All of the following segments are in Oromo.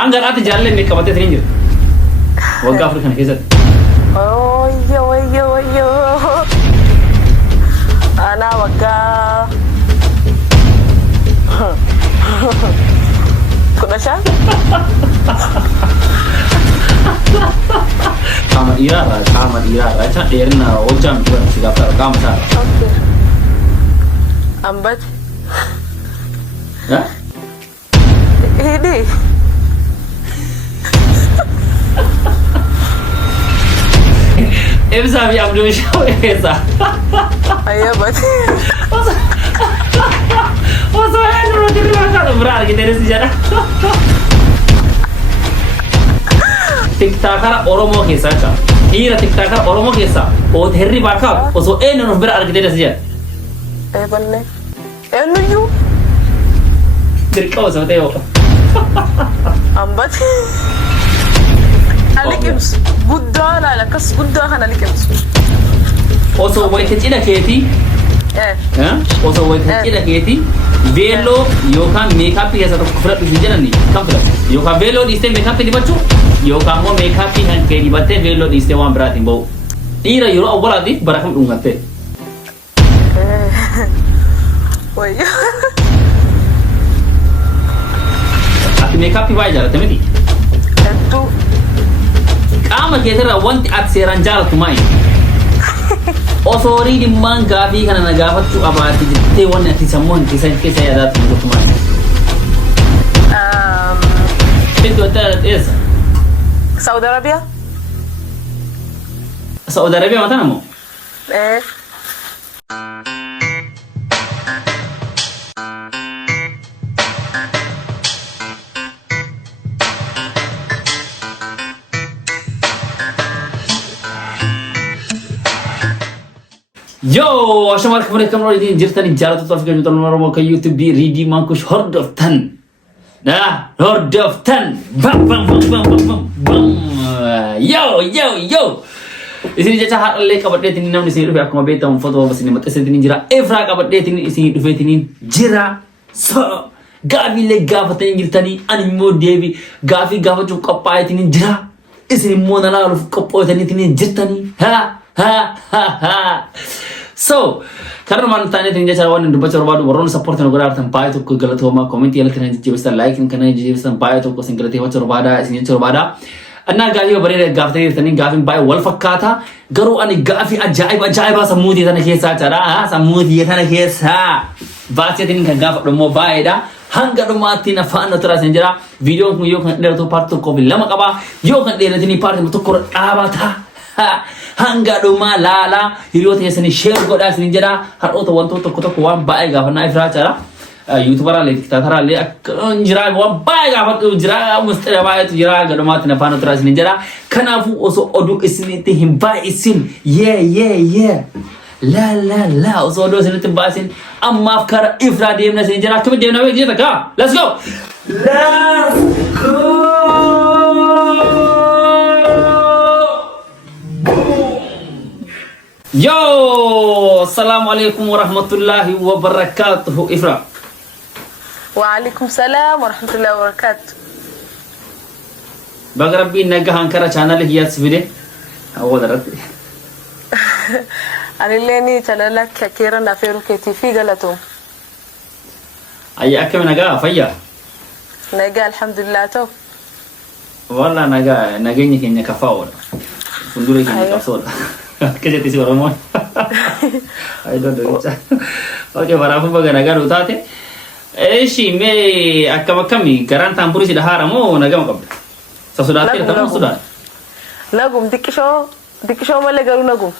Hanga ati jaalle me qabate tinin jira. Wagga Afrikan keessatti. Oyyo. Ana wagga. Kudasha? Kama irara. Cha derna ojam tuan siga per kama sa. Okay. Ambat. Ha? Ini. Evsa bi amdu shaw evsa. Ayo bat. Oso eno diri maka berar gitu dari sejarah. TikTokera Oromo keessa ka. Ira TikTokera Oromo keessa. O herri barka oso eno berar gitu dari sejarah. Balle. Enu yu. Dirqama sabteo. Ambat. Alikims. Gudda la kas gudda kana alikims. Oso waite cina keti. Oso waite cina keti. Velo yookaan meekaappii keessa tokko fudhadhu si jedhani kan fudhatu yookaan veeloo dhiistee meekaappii dibachuu yookaan immoo meekaappii kan kee dibattee veeloo dhiistee waan biraatiin bahu dhiira yeroo awwaalaatiif bara kam dhungattee Oyyo. ati meekaappii baay'ee jaalatte miti Hedduu. qaama keessarraa wanti ati seeraan jaalattu maayi osoo horii dhimmaan gaafii kana na gaafachuu abaatti jettee wanni ati sammuu keessa yaadaatti gochuu maayi iddoo adda adda dhiyeessa Saudi Arabia? Saudi Arabia mataa namoo Yo, assalamualaikum warahmatullahi wabarakatuh. Jirtani jaalatu tof gaju tan Oromo ka YouTube ready mankush hordoftan. Nah, hordoftan. Bam. Yo. Isini jecha haadhalee qabadheetiin namni isin dhufe akkuma beektamu footoo basin maxxanseetiin jira. Efraa qabadheetiin isin dhufeetiin jira. So, gaafiilee gaafatanii jirtanii ani immoo deebii gaafii gaafachuuf qophaa'eetiin jira. Isin immoo nalaaluuf qophootaniitiin jirtanii. So, karena mantan itu ninja cara wan dubaca robadu waron support na godar tampai to galatoma comment yalla kana jibista like kana jibista tampai to ko singalati wacha robada isin robada anna gafi bare gafte tani gafi bai wal fakata garu ani gafi ajaiba samudi tana kesa cara samudi tana kesa bace tin kan gafa do mo bai da hanga do mati na fana tra senjara video ko yo kan der to part ko lama kaba yo kan der tini part to ko abata hanga duma lala hiriyoota keessanii share godhaa isin jedha har'oota wantoota tokko waan baay'ee gaafannaa ifraa jira yuutubaraalee tiktaakaraalee akka jira waan baay'ee gaafadhu jira mustaqbala baay'eetu jira gadhumaatti na faana turaa isin jedha kanaafuu osoo oduu isinitti hin baay'isin la osoo oduu isinitti hin baay'isin ammaaf kara ifraa deemna isin jedha akkamitti deemna beekjeta kaa let's go Yo, assalamualaikum warahmatullahi wabarakatuh. Ifra. Waalaikumsalam warahmatullahi wabarakatuh. Bagarabbi naga hankara channel hiyas video. Awal darat. Anileni channel kakira na feru ke TV galato. Ayya akam naga fayya. Naga alhamdulillah to. Wala naga naganya kenya kafawa. Fundure kenya kafawa. Kerja di Oromo. Ayo dong. Oke, para pembaga naga utate. Si me akam-akami garan tampuri sudah haramu naga makam. Sudah hati tamu sudah. Nagum dikisho male garu nagum.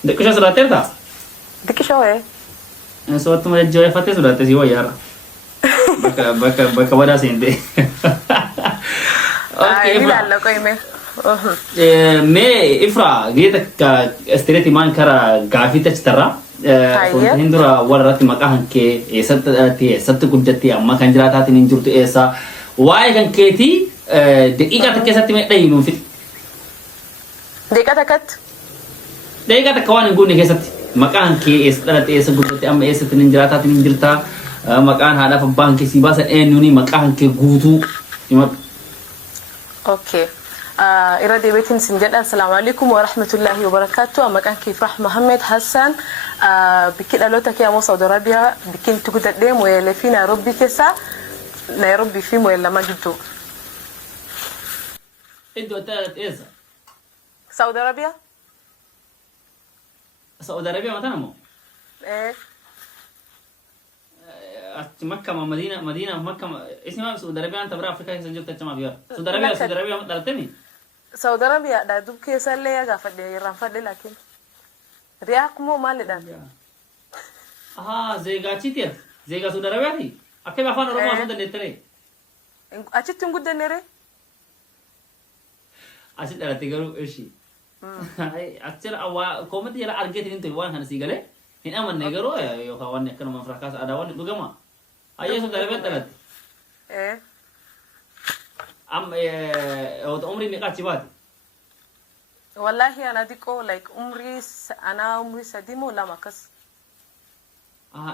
Dikisho sudah hati tak? Dikisho Suatu macam joy fatih sudah hati siwa yar. Baka wada sinte. Oke, bila kau ini. Me ifra gita ka estireti man kara gafi tachtarra hindura warrati makahan ke esat kuddati amma kan jirata tin injurtu esa waay kan keti deqiqa takesatti me dayinu fit deqiqa takwan ngune kesatti makahan ke estarati esa kuddati amma esa tin jirata tin injurta makaan hada fa banki sibasa enuni makahan ke gutu Imat. Okay. إرادي بيتين سنجد السلام عليكم ورحمة الله وبركاته. مكان كيف رح محمد حسن بكل ألوتك يا مو سعودي عربيا بكين تقول تقدم ويلا في نيروبي كيسا نيروبي في ويلا ما جبتو. إنتوا تالت إيزا. سعودي عربيا؟ سعودي عربيا متى نمو؟ إيه. مكة مدينة مكة اسمها سعودي عربيا أنت برا أفريقيا كيسا جبت تجمع فيها. سعودي عربيا دلتني. سعودي عربيا دا دوب كيسا اللي يا غافد يرام فدي لكن رياك مو مال دان. زيغا تشيتير زيغا سعودي عربيا دي. أكيد أفان روما سعودي نتري. أشيت تنقول دنيري؟ أشيت على تجارو إيشي. أشيل أوا كومنت يلا أرجع تين توان هن سيجله. هنا من نجارو يا كوان كانوا من فراكاس ada wan itu gama. Ayah saudara betul. عمري ميقات شبات والله أنا ديكو like عمري سديمو لا مكس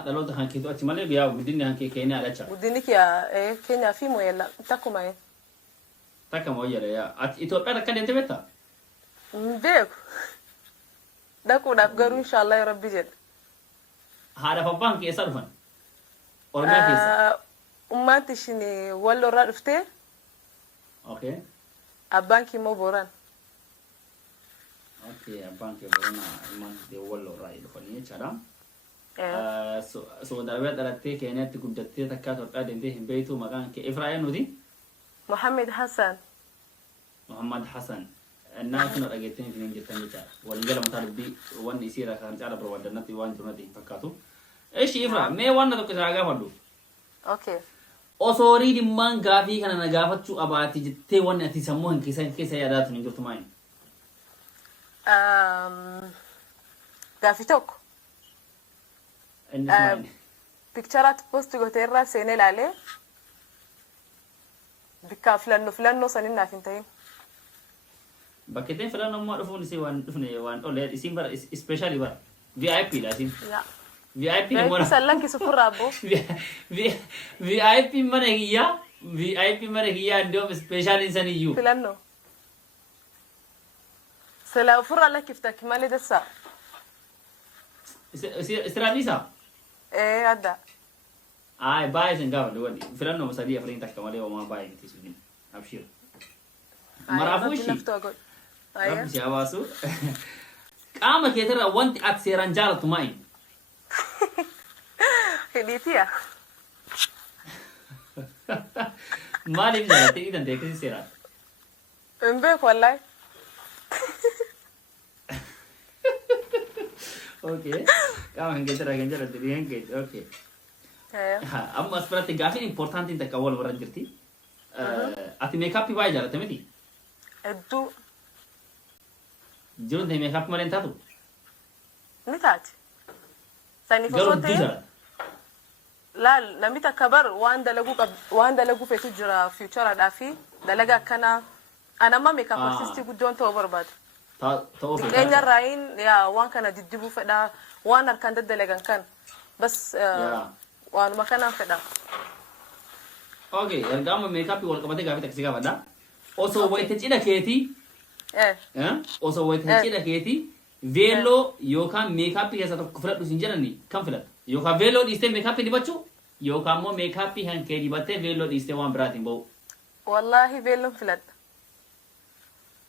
لو ده هنكيتو أتمنى بيا بديني هنكي كيني على شيء بدينك يا كينيا في مو يلا تاكو معي تاكو يلا يا إثيوبيا ده كان أنت بيتا بيك داكو نافجرو إن شاء الله يا ربي جد هذا فبان كي يسالفن أورجنا كيس ما تشيني ولا رأفتي أوكي أبانكي مو بوران أوكي أبانكي بوران إيمان دي ولا رأي دخلني شرام so darbe dalate keenyatti guddattee takka Itoophiyaa deemtee hin beektu maqaan kee Efraayim nuti Muhammad Hassan Muhammad Hassan እናት ነው አገተኝ ፊልም ጀተን ይቻላል ወንጀል መታልቢ ወን ይሲራ ካን ጫላ ብሮወደነት ይዋን ቱነት ይፈካቱ እሺ ኢፍራ ሜ ዋና ተከ ሳጋ ፈዱ ኦኬ ኦሶሪ ዲማን ጋፊ ከነ ነጋፈቹ አባቲ ጅቴ ወን አቲ ሰሞን ከሰ ያዳቱ ነው ጆርቱማይ ጋፊ ቶክ picturat post goterra sene lale bika flanno sanin nafintain bakete flanno mo dofun si wan ole isim bar especially bar VIP la sim ya VIP mo sallan ki sufura bo VIP mane hiya ndo special insani you flanno sala fura la kifta kimale dessa استراليسا ايه هذا باي سنغافا دودي فلانو مسالي افرين تك كمالي وما باي تسودين ابشير مرافوشي ايوه ربي شاباسو قام كيترا وانت اكسيران جارت ماي هديتيا مالي بجارتي اذا انت كيف سيرا امبيك والله اوكي كمان كيترا كنجرا تريان كيت اوكي أما أسبرتي قافين importante إنت كأول مرة جرتي أتي ميك أب باي جارة تمتي الدو جرون ده ميك أب مالين تاتو نتات ثاني فصوتي لا نميتا كبر وان دلقو في تجرا فيوتشر دافي دلقا كنا أنا ما ميك أب سيستي قدون توبر بعد إنجا راين يا وان كان ديدبو فدا وان أركان دلقا كان بس وان ما كان فدا اوكي ارغام ميك اب ولا كبته غافي تكسي غافدا اوسو ويت تشيدا كيتي اوسو ويت تشيدا كيتي فيلو يوكا ميك اب يسا كفلت سنجرني كم فلت يوكا فيلو ديستي ميك اب دي بچو يوكا مو ميك اب هان كي دي بته فيلو ديستي وان براتين بو والله فيلو فلت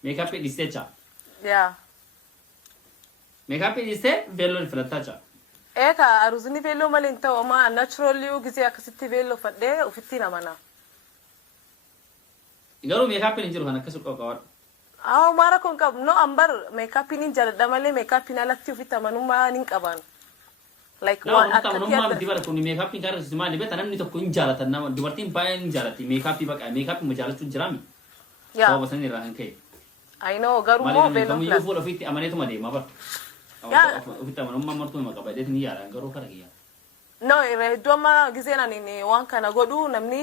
ميك اب ديستي چا يا ميك اب ديستي فيلو فلتا چا Eka aruzini velo malinta wama naturally ugize akasitti velo fadde ufittina mana. Garu makeup ni jiru hana kasul kawar. Aw mara kon kab no ambar makeup ni jara damale makeup ni alatti ufitta manuma nin qaban. Like one manuma dibara kun makeup ni garu simali beta namni to kun jara tanna dubartin bayan jarati makeup baka makeup mujalatu jirami. Yeah. So basani rahan kai. I know garu mo velo. Kamu yufu lo fitti amanetu made mabar. Ya. Ufita manuma martu makaba det ni yara garu karagiya. No ire doma gizena ni wanka na godu namni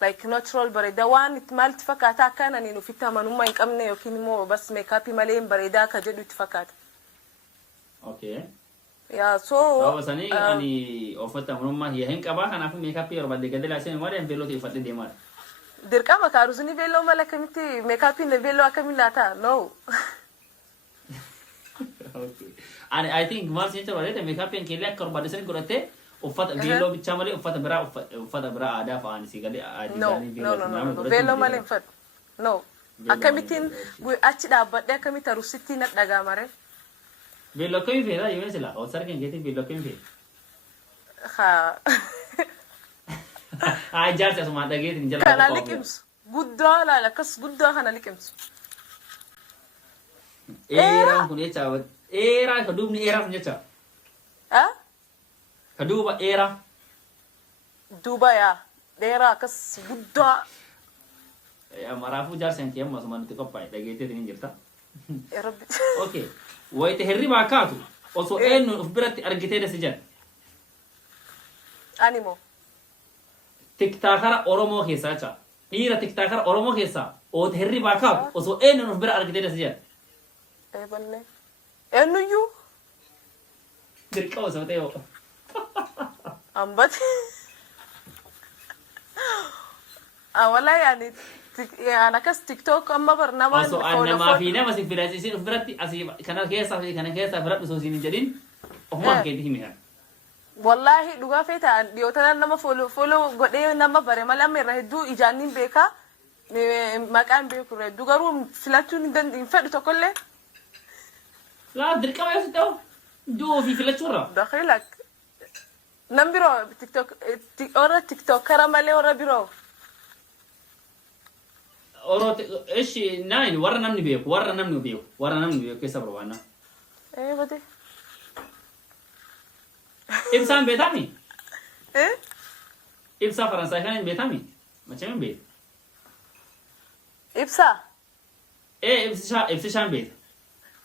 like natural barida wan itmal tifakata kana ni ufita manuma inkamne yokini mo bas makeup male barida ka jedu tifakata. Okay. Yeah, so basani ani ufita manuma hiya hen kaba kana fu makeup yor badde gadela sen wale velo ti fatte de mar. Dirqama kaarusni beelloo mala kamitti meekaapiin beelloo akkamiin laata? No. Okay. And I think maal siin jedhu meekaapiin keellee akka barbaadesan godhattee uffata beelloo bichaa malee uffata biraa aadaa fa'aan si galee No. Beelloo malee uffata. No. Akkamittiin achi dhaabbadhee akkamitti arusitti na dhagaamare? Beelloo akkamii feetaa yoo sila osar kan jeetiin beelloo akkamii feetaa? Haa. Haa ijaarsa asuma dhageetiin jala. Kana liqimsu. Guddaa laala akkas guddaa kana liqimsu. Eeraan kun jecha eeraa ka duubni eeraa kun jecha. Ka duuba eeraa. Duuba yaa dheeraa akkas guddaa. Maraafuu jaarseen kee amma asuma nuti qophaa'e dhageetteetiin hin jirta. Rabbi. Okay. Wayite hirribaa kaatu osoo eenyuun of biratti argitee dasi jedha. Animo. Tiktaakara Oromoo keessaa jecha. Dhiira tiktaakara Oromoo keessaa oota hirribaa kaatu osoo eenyuun of bira argitee dasi jedha. Balle. Eenyuyyuu? Dirqama osoo ta'e hoo. Ambati. Wallahi yani akkas TikTok amma bar nama osoo namaa fi nama si filaasisin of biratti asii kana keessaa fi kana keessaa filadhu osoo siin hin jedhin ofumaan keetti himi. Wallahi dhugaa feeta dhiyootaan nama follow godhee nama bare malee amma irra hedduu ijaannin beekaa maqaan beeku irra hedduu garuu filachuun hin fedhu tokkollee. Laa dirqama yoo ta'u duu fi filachuurra. Dakhilak. Nam biroo TikTok kara malee warra biroo. Oroot ishi naan warra namni beeku keessa barbaanna. Bate. Ibsaan beetami? Ibsaa Faransaay kan hin beetami? Macam hin beet? Ibsa? Ibsishaan beeta.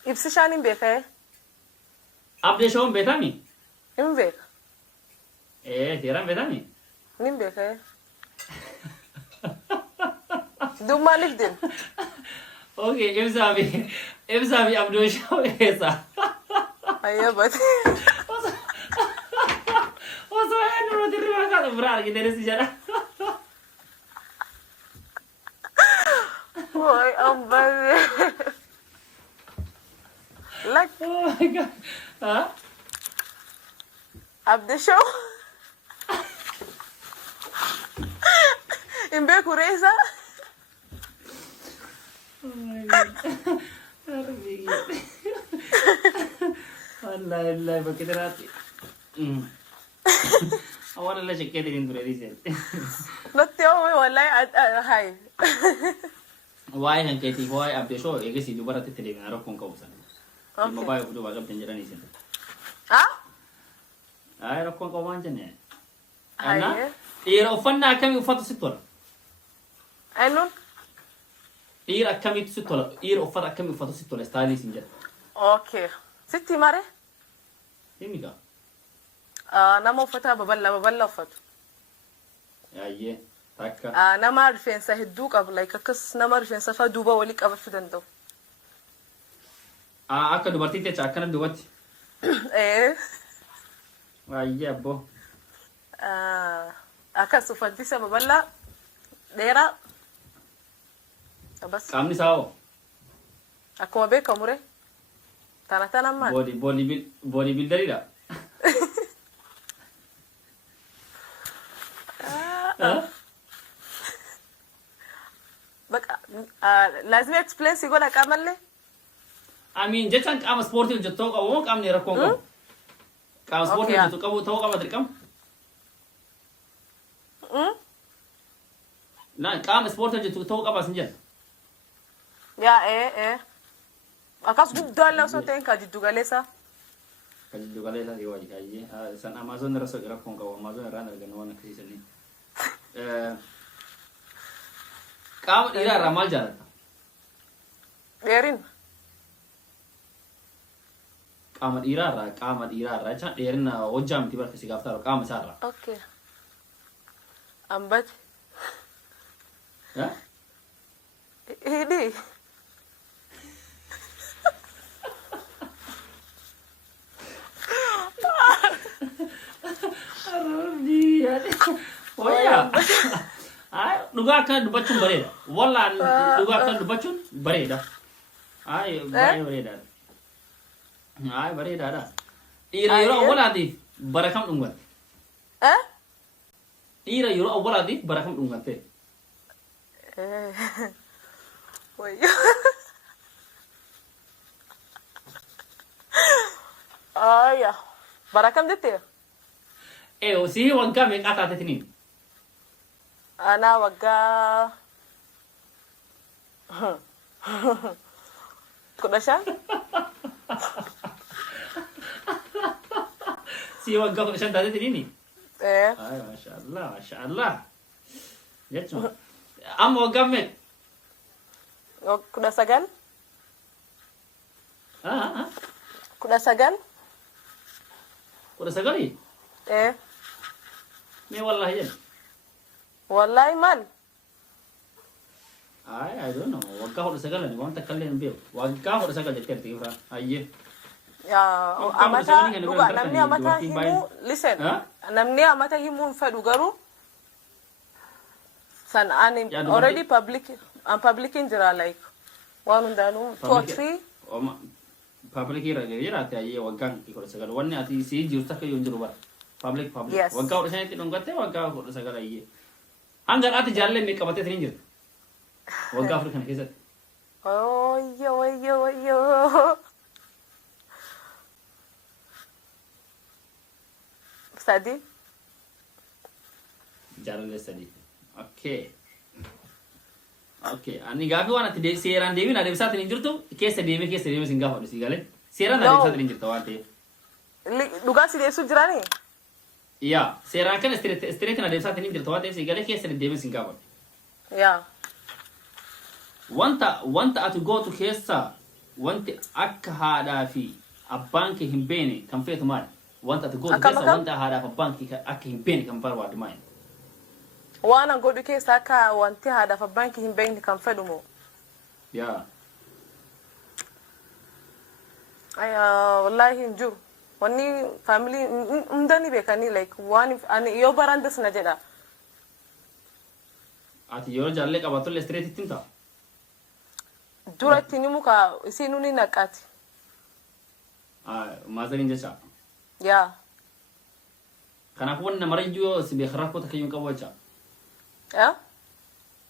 Ibsishaan hin beeka Abdeeshoon beetami? Hin beeka. Teeraan beetami? Hin beeka Dummaa lifdin. Okay, ibsaa fi Abdeeshoo eessa? Ayya bate. Osoo eenyu nuti hirribaa kaatu biraa argitee dasi jedha. Woy ambare. Like. Oh my God. Huh? Abdeesho. Hin beeku reessa. Oh my God. Wallahi bakki tiraatti. Awwaala la shakkee tiriin ture dhiisee. Natti yoo wallahi hai. Waa'ee kan keetiif waa'ee Abdeeshoo eegasii dubarratti itti deebiin rakkoon qabu sana. Dhimma baay'ee of duubaa qabdan jedhanii sin. Rakkoon qabu waan jenne. Dhiira uffannaa akkamii uffatu sitti tola? Eenyuun? Dhiira akkamiitu sitti tola? Dhiira uffata akkamii uffatu sitti tola? Istaayilii sin jedha. Okay. Sitti mare? Himi kaa? Nama uffata babal'aa uffatu. Yaayyee takka. Nama rifeensa hedduu qabu like akkas nama rifeensa faa duuba walii qabachuu danda'u. Akka dubartiitti jecha akkana duubatti. Yaayyee abboo. Akkas uffantisa babal'aa dheeraa. Qaamni isaa hoo? Akkuma beekamu re. Tana maal? Boodii bildariidha. Baka lazima explain si gola qaamalle. Amiin jechaan qaama ispoortii hojjettoo qabu moo qaamni rakkoon qabu? Qaama ispoortii hojjetu qabu ta'uu qaba dirqama. Qaama ispoortii hojjetu ta'uu qaba sin jedha. Yaa Akas guddaa osoo ta'een ka jiddu galeessa. Ka jiddu galeessa yoo wajjii san Amazon irra soqi rakkoon qabu Amazon irraan argannu waan akkasiisanii. Qaama dhiiraa irraa maal jaallata? Dheerin. Qaama dhiiraa irraa jecha dheerina hojjaa miti barka si gaaftaa qaama isaa irraa. Okay. Ambati. Hidhi. Oh yeah. dhugaa kan dubbachun bareeda. Wallaan dhugaa kan dubbachun bareeda. Ay bareeda. Ay bareeda. Dhiira yeroo awwaalaatiif bara kam dhungatte? Dhiira yeroo awwaalaatiif bara kam dhungatte? Wayyo. Aya, bara kam jette? Si waggaa meeqaa taatetiniin? Ana waggaa 15. Si waggaa 15 taatetiniini? Ay maashaallah. Jechuun amma waggaa meeqa? 19. 19. 19? Me wallahi jen. Wallahi mal. I don't know. Waggaa 19 ni wanta kalleen beeku. Waggaa 19 jettee tifra. Ayye. Ya amata duga namni amata himu listen. Namni amata himu fedhu garu san ani already public jira like one hundanu 2 or 3 public jira ta ayye waggaan 19 wanni ati si jirta kayo jiru bara. Public waggaa 19 dhungatte waggaa 19 ayye. Hanga ati jaalle me qabate tin jirta. Waggaa Afrikan keessatti. Yo. Sadi? Jaalle sadi. Okay. Ani gaafi waan ati seeraan deebiin adeemsaatiin hin jirtu keessa deemee sin gaafadhu si galee. Seeraan adeemsaatiin hin jirta waan ta'eef. Dhugaa si deessu jiraani? Yaa seeraan kana istireetiin adeemsaatiin hin jirta waan ta'eef si galee keessa deemee sin gaafadhu. Yaa. Wanta ati gootu keessa wanti akka haadhaa fi abbaan kee hin beene kan feetu maali? Wanta ati gootu keessa wanta haadhaa fi abbaan kee akka hin beene kan barbaadu maali? Waan an godhu keessa akka wanti haadhaa fi abbaan kee hin beekne kan fedhu moo? Yaa. Wallahi hin jiru. Wanni family hundani beekanii like waan ani yoo barandas na jedha. Ati yeroo jaallee qabaatu illee istireetitti hin ta'a? Dura ittiin himu ka isiin ni naqaati. Maazariin jecha? Yaa. Kanaafuu wanni namarayyuu yoo si beekan rakkoo takka iyyuu hin qabu jecha?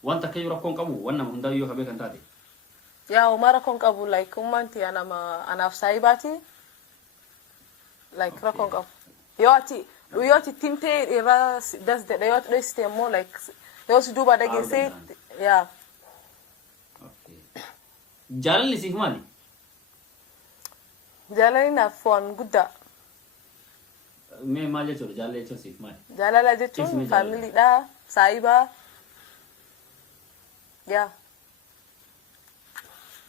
Wanta akka iyyuu rakkoo hin qabu wanni nama hundaayyuu ka beekan taate? Yaa uumaa rakkoo hin qabu like uummanti anaaf saayibaati. Like rakkoo hin qabu. Yoo ati timtee irraa das jedha yoo ati dheessite immoo like yoo si duuba dhageessee yaa. Jaalalli siif maali? Jaalalli naaf waan guddaa. Mee maal jechuudha jaalala jechuun siif maali? Jaalala jechuun faamiliidha, saayibaa. Yaa.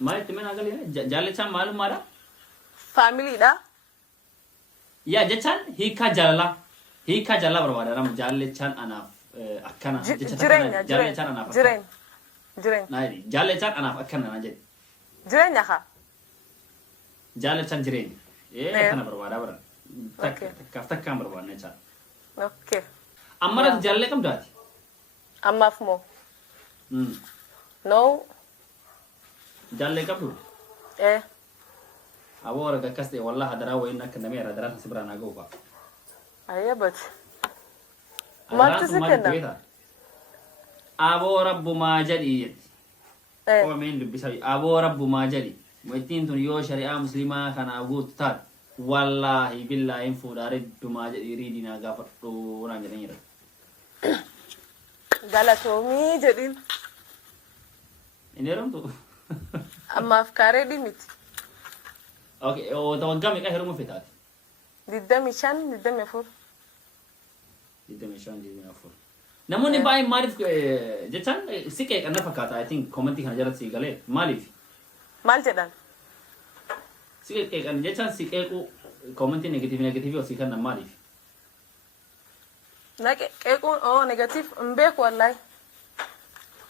Maal itti mena galee jaalallichaan maalummaadha? Faamiliidha. Yaa jechaan hiikaa jaalalaa barbaada nama jaalallichaan anaaf akkana jecha takka jaalallichaan anaaf akkana. Jireenya. Jaalallichaan anaaf akkana na jedhe. Jireenya haa? Jaalallichaan jireenya. Kana barbaadaa bara. Takkaan barbaadna jechaadha. Okay. Ammarratti jaalallee qabdu ati? Ammaaf moo? No. Jaalallee qabdu? Aboo warra akkas ta'e wallah hadaraa wayiin akka namee hadaraa si biraan haa ga'u ba'a. Ayyabati. Maaltu si kenna? Aboo rabbumaa jedhii jetti. Qoomeen dubbisa aboo rabbumaa jedhi. Ittiin tun yoo shari'aa musliimaa kanaa guutu taate wallahi billaahi hin fuudhaa riddumaa jedhii riidinaa gaafadhu naan jedhan jira. Galatoomii jedhin. Inni heerumtu? Ammaaf kaaree dhimiti. Okay, waggaa meeqa heeruma feetaati? 25, 24. 25. Namoonni baay'een maaliif jechaan si qeeqan na fakkaata I think commentii kana jalatti si galee maaliif? Maal jedhan? Si qeeqan jechaan si qeequ commentii negatiivii osii kannan maaliif? Na qeequun negatiif hin beeku wallahi.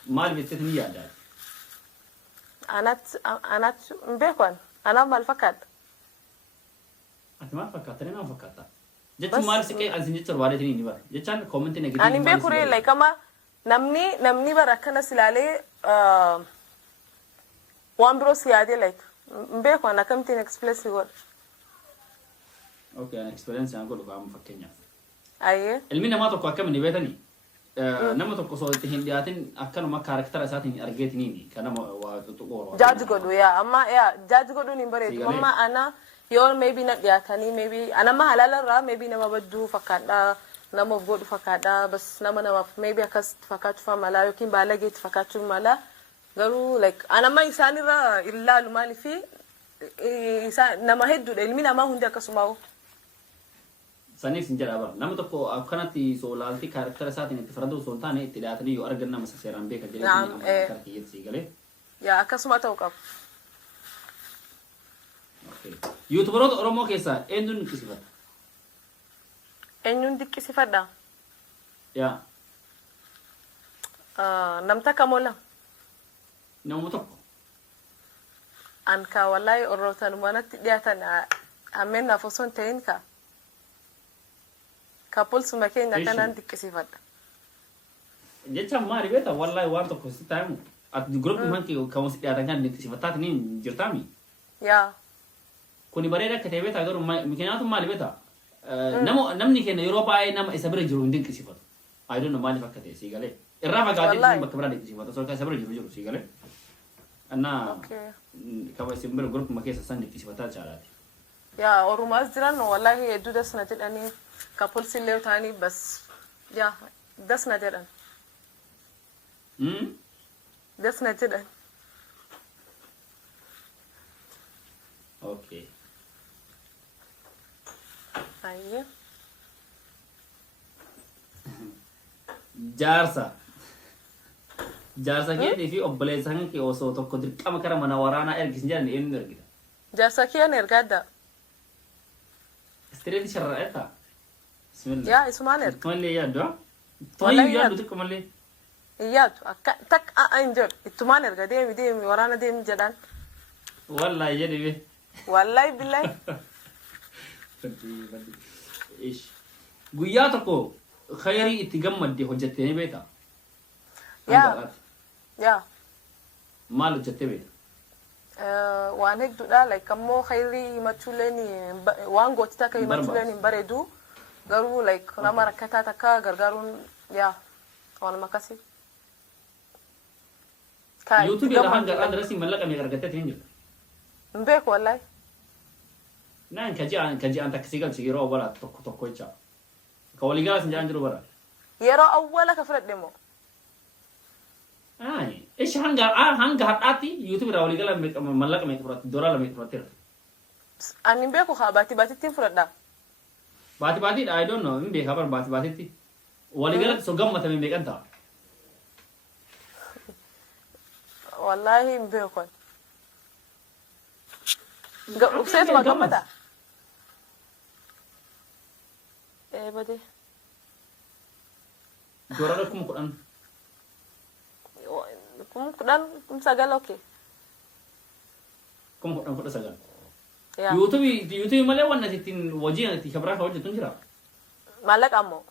Maaliif jettee ni yaaddaa? Anat hin beeku anaaf maal fakkaata? Ati maal fakkaata? Nama fakkaata? Jechuun maal si qeeqan sin jecha barbaadeetiin ni bara. Jechaan commentii negatiivii. Ani hin beeku ree like ama namni bara kana silaalee waan biroo siyaadee like mbeeku ana kamtiin express god. Okay, an experience aan godhu qaama fakkeenyaaf. Aye. Ilmi namaa tokko akkam ni beetanii nama tokko soo itti hin dhiyaatin akkanuma karaktera isaatiin argeetiniini kanama waa tutuqoo. Judge godhu yaa amma yaa judge godhuun hin bareedu amma ana yoo maybe na dhiyaatanii maybe ana ma halalarraa maybe nama badduu fakkaadha nama of godhu fakkaadha bas nama maybe akkas fakkaachuu mala yookiin baalageetti fakkaachuu mala garuu like ana ma isaanirraa ilaalu maaliifi nama hedduudha ilmi namaa hundi akkasumaa. Saniif sin jedha bara nama tokko akkanatti soo laalti karaktera isaatiin itti faraduu soo taane itti dhiyaatanii yoo argan nama seeraan beeka jedhee karkiyyatti sii galee. Yaa akkasuma ta'uu qabu. Yuutubaroota Oromoo keessaa eenyuun dinqisiifata? Eenyuun dinqisiifadha? Yaa. Namta kamola. Nama tokko. Anka wallahi orrootan manatti dhiyaatan ammeen naaf osoo hin ta'in ka. Kapulsuma keenya kanaan dinqisiifadha. Jecha maali beeta wallahi waan tokko si taa'imu ati guruppi manki kan si dhiyaatan kan dinqisiifataa ni jirtaami? Yaa. Kuni bareeda akka ta'e beeta garuu mikinaatu maali beeta namni keenya yeroo baay'ee nama isa bira jiru hin dinqisiifatu. I don't know maaliif akka ta'e sii galee. Irraa fagaatee bakka biraa dinqisiifata osoo isa bira jiru sii galee. Anna kaba isin bira guruppi keessa san dinqisiifataa jaalaati. Yaa orumaas jiran wallahi hedduu dasna jedhanii kapulsi illee ta'anii bas yaa dasna jedhan. Dasna jedhan. Okay. Aye. Jaarsa keetii fi obboleessa kee osoo tokko dirqama kara mana waraanaa ergisin jedhan eenyu ergita? Jaarsa kiyyan ergaadda. Istireetii sharra'eeta? Bismillah. Yaa isumaan erga. Ittumallee yaaddu? Ittumayyuu yaaddu xiqqamallee? Iyyaatu akka tak hin jedhu ittumaan erga deemi waraana deemi jedhan. Wallahi jedhi be. Wallahi billahi. Guyyaa tokko khayrii itti gammadde hojjettee ni beektaa? Yaa. Maal hojjettee beektaa? Waan hedduudha like ammoo khayrii himachuuleen waan gootita akka himachuuleen hin bareedu garuu like nama rakkataa takka gargaaruun yaa waanuma akkasii. YouTube irraa hanga adresii mallaqamee argattee hin jirtu? Hin beeku wallahi. Naan kaji'aan taksii galchi yeroo awwalaa tokko jecha. Ka waliigalaa sin jedhan jiru bara. Yeroo awwala ka fudhadhe moo? Ishi hanga hadhaatti YouTube irraa waliigalaa mallaqa meeqa fudhatte doolaara meeqa fudhatteera? Ani hin beeku haa baatittiin fudhadha. Baatiidha I don't know hin beekaa bara baatiitti. Waliigalatti so gammatame meeqan ta'a? Wallahi hin beeku. Seetuma gammata? Bade. Doolaara 10,000. 10,000 sagal okay. 10,000. YouTube malee waan asitti wajjin itti kabraa ka hojjetu jira. Maallaqa ammoo.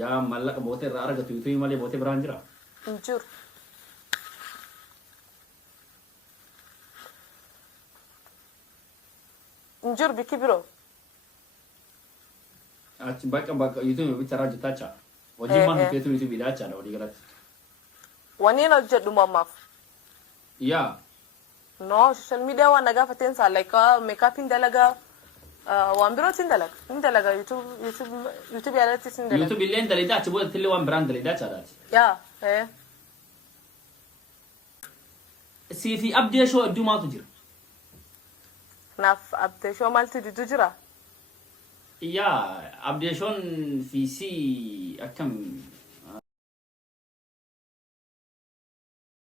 Yaa maallaqa bootee irraa argatu YouTube malee bootee biraan jira. Hin jiru. Njur biki biro. Achi bakka YouTube bicara jutacha. Wajib mah YouTube bidacha da wadi galat. Wani na jedhu mamaf. Ya. No, social media wana gafatin sa like makeup indalaga wan biro indalaga YouTube ya lati indalaga. YouTube illen dalida achi boda tille wan brand dalida cha dati. Ya, Si fi update show addu ma tujir. Naf updation malti didu jira. Ya, updation fi si akam